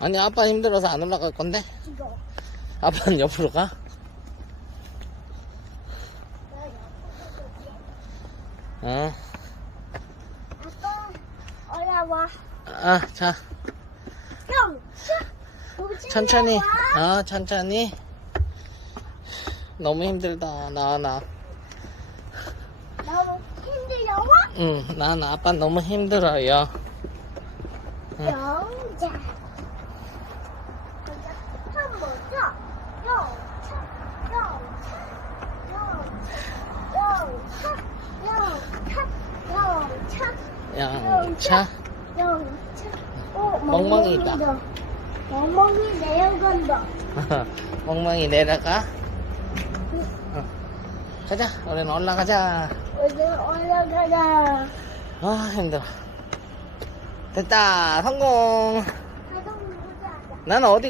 아니 아빠 힘들어서 안 올라갈 건데. 아빠는 옆으로 가 어. 아빠, 어려워. 아, 자. 천천히. 어, 천천히. 너무 힘들다. 나, 나. 너무 힘들어워? 응, 나, 나. 아빠 너무 힘들어요. 응. 영자. 한번 더. 영차, 영차, 영차. 어, 멍멍이다. 멍멍이다. 멍멍이 내려간다. 멍멍이 내려가. 어. 가자, 우리는 올라가자. 어디 올라가자. 아, 힘들어. 됐다, 성공. 나는 어디